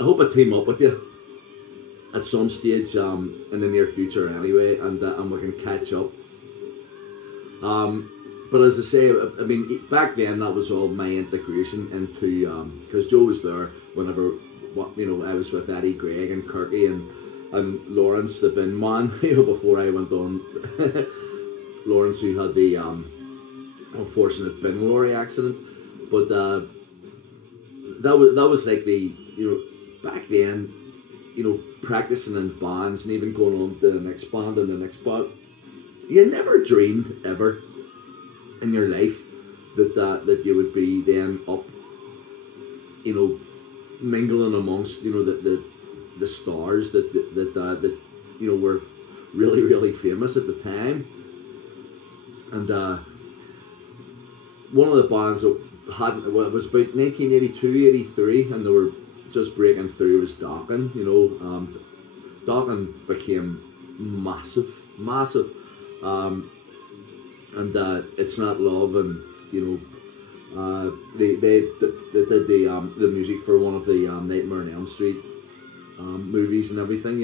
I hope I team up with you at some stage in the near future anyway, and we can catch up. But as I say, I mean, back then that was all my integration into because Joe was there whenever I was with Eddie Gregg and Kirky and Lawrence the bin man before I went on. Lawrence, who had the unfortunate bin lorry accident, but that was like the back then, practicing in bands and even going on to the next band and the next band. You never dreamed ever in your life that you would be then up, mingling amongst the stars that were really really famous at the time. And one of the bands that had, well, it was about 1982, 83, and they were just breaking through, was Dokken. Dokken became massive. And It's Not Love, and they did the music for one of the Nightmare on Elm Street movies and everything,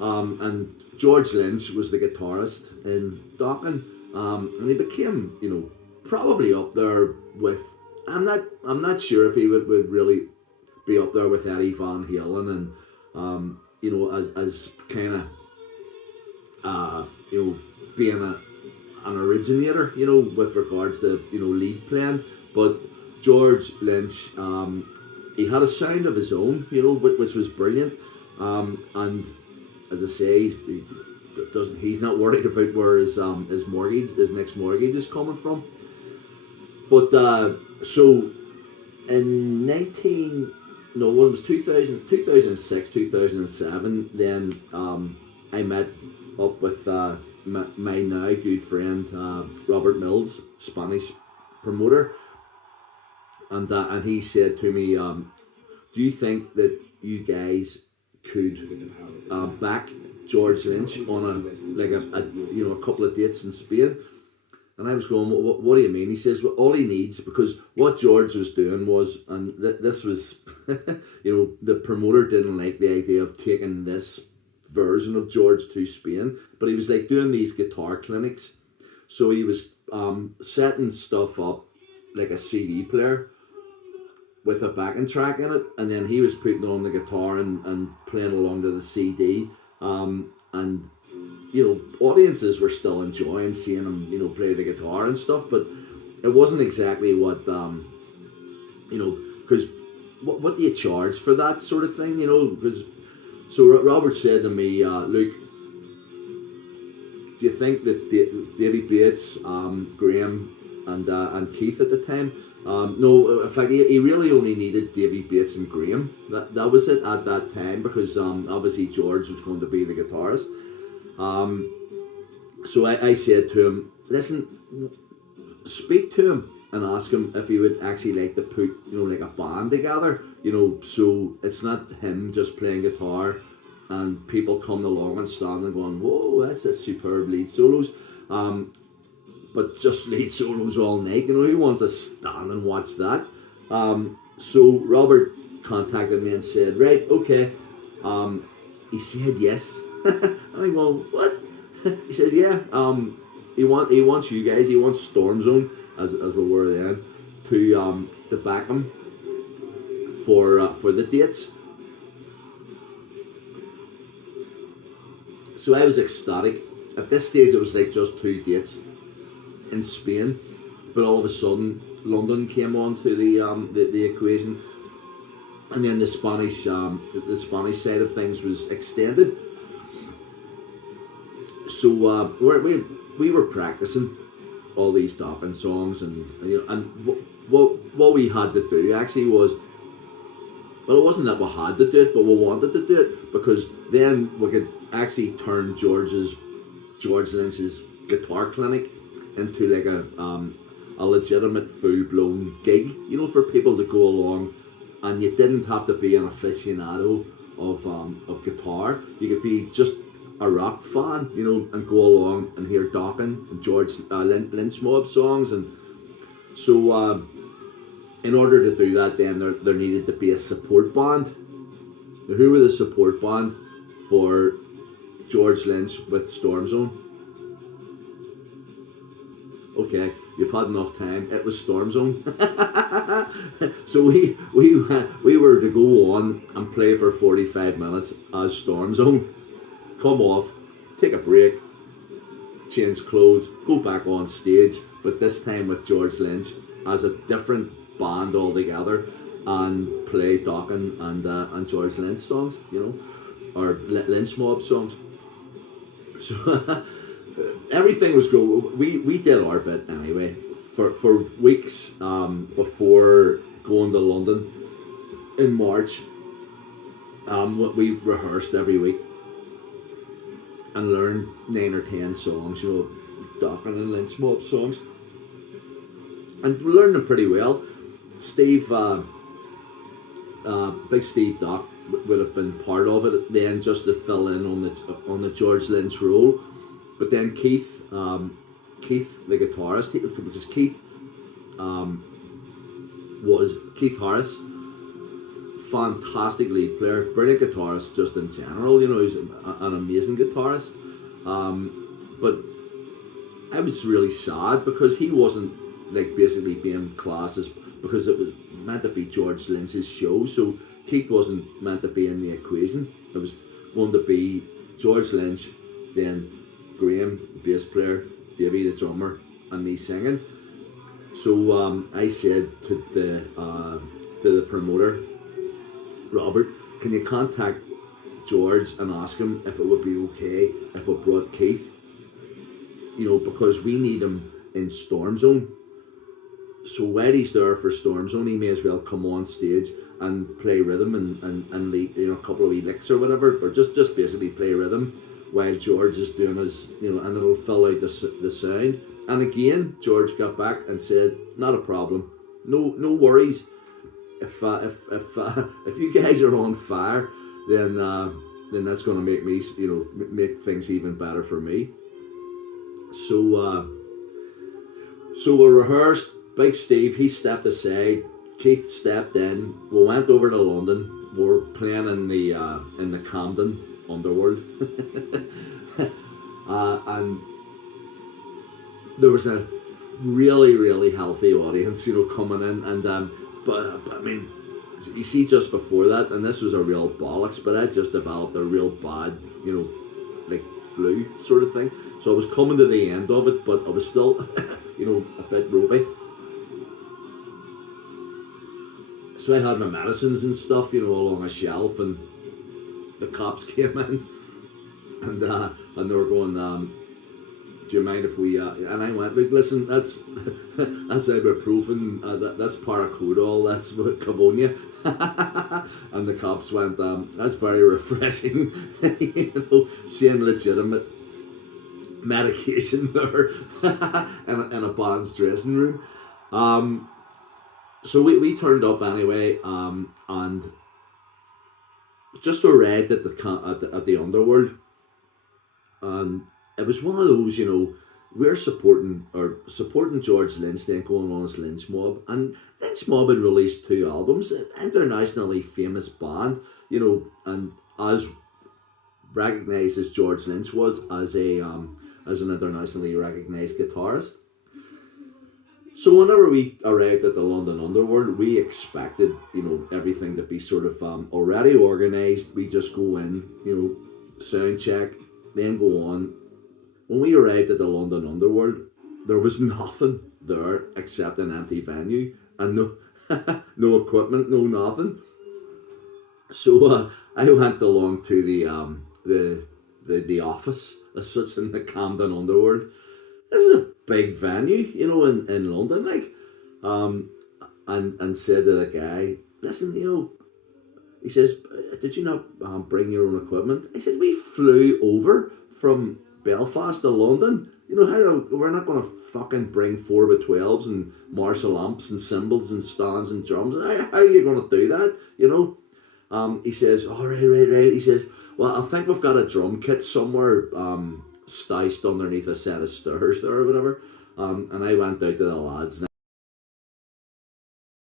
and George Lynch was the guitarist in Dokken, and he became probably up there with, I'm not sure if he would really be up there with Eddie Van Halen, and as kind of being an originator, with regards to lead playing. But George Lynch, he had a sound of his own, which was brilliant. And as I say, he's not worried about where his next mortgage is coming from. But so in 2000, 2006, 2007, then I met up with my now good friend Robert Mills, Spanish promoter, and he said to me, "Do you think that you guys could back George Lynch on a couple of dates in Spain?" And I was going, what do you mean? He says, well, all he needs, because what George was doing was, and this was, the promoter didn't like the idea of taking this version of George to Spain, but he was like doing these guitar clinics. So he was setting stuff up like a CD player with a backing track in it, and then he was putting on the guitar and playing along to the CD, and audiences were still enjoying seeing him, play the guitar and stuff, but it wasn't exactly what, because what do you charge for that sort of thing, because, so Robert said to me, Luke, do you think that Davy Bates, Graham, and Keith at the time, no, in fact, he really only needed Davy Bates and Graham, that was it at that time, because obviously George was going to be the guitarist. So I said to him, listen, speak to him and ask him if he would actually like to put, like a band together, so it's not him just playing guitar and people coming along and standing going, whoa, that's a superb lead solos, but just lead solos all night, who wants to stand and watch that? So Robert contacted me and said, right, okay, he said yes. And I go, what? He says, yeah, he wants you guys, he wants Storm Zone, as we were then, to back him for the dates. So I was ecstatic. At this stage it was like just 2 dates in Spain, but all of a sudden London came on to the equation, and then the Spanish side of things was extended. So we were practicing all these Dokken songs, and what we had to do actually was, well, it wasn't that we had to do it, but we wanted to do it, because then we could actually turn George Lynch's guitar clinic into like a legitimate full-blown gig, for people to go along, and you didn't have to be an aficionado of guitar. You could be just a rock fan, and go along and hear Dokken and George Lynch mob songs. And so in order to do that, then there needed to be a support band. Who were the support band for George Lynch with Storm Zone? Okay, you've had enough time. It was Storm Zone. So we were to go on and play for 45 minutes as Storm Zone. Come off, take a break, change clothes, go back on stage, but this time with George Lynch as a different band altogether, and play Dokken and George Lynch songs, or Lynch Mob songs. So everything was good. We did our bit anyway for weeks before going to London in March. We rehearsed every week and learned 9 or 10 songs, Dokken and Lynch Mob songs, and we learned them pretty well. Steve, Big Steve Dock would have been part of it then, just to fill in on the George Lynch role. But then Keith, the guitarist, because Keith was Keith Harris, fantastic lead player, brilliant guitarist just in general. He's an amazing guitarist. But I was really sad because he wasn't basically being classed as, because it was meant to be George Lynch's show, so Keith wasn't meant to be in the equation. It was going to be George Lynch, then Graham, the bass player, Davey, the drummer, and me singing. So I said to the promoter, Robert, can you contact George and ask him if it would be okay if we brought Keith? Because we need him in Storm Zone. So while he's there for Storm Zone, he may as well come on stage and play rhythm and lead, a couple of wee licks or whatever, or just basically play rhythm while George is doing his, and it'll fill out the sound. And again, George got back and said, not a problem, no worries. If you guys are on fire, then that's going to make me, make things even better for me. So we rehearsed. Big Steve, he stepped aside. Keith stepped in. We went over to London. We were playing in the Camden Underworld, and there was a really, really healthy audience, coming in. And but I mean, you see, just before that, and this was a real bollocks, but I just developed a real bad, flu sort of thing. So I was coming to the end of it, but I was still, a bit ropey. So I had my medicines and stuff, along a shelf, and the cops came in, and they were going, do you mind if we, and I went, listen, that's ibuprofen, that's Paracodol, that's Cavonia. And the cops went, that's very refreshing, seeing legitimate medication there in a band's dressing room. So we turned up anyway, and just arrived at the Underworld, and it was one of those, we're supporting George Lynch, then going on as Lynch Mob, and Lynch Mob had released 2 albums, an internationally famous band, and as recognised as George Lynch was as an internationally recognised guitarist. So whenever we arrived at the London Underworld, we expected, everything to be sort of already organised. We just go in, sound check, then go on. When we arrived at the London Underworld, there was nothing there except an empty venue and no equipment, no nothing. So I went along to the office as such in the Camden Underworld. This is a big venue, in London, and said to the guy, listen, he says, did you not bring your own equipment? I said, we flew over from Belfast to London. We're not going to fucking bring 4x12s and Marshall amps and cymbals and stands and drums. How are you going to do that, He says, all right. He says, well, I think we've got a drum kit somewhere, stashed underneath a set of stairs there or whatever. And I went out to the lads, and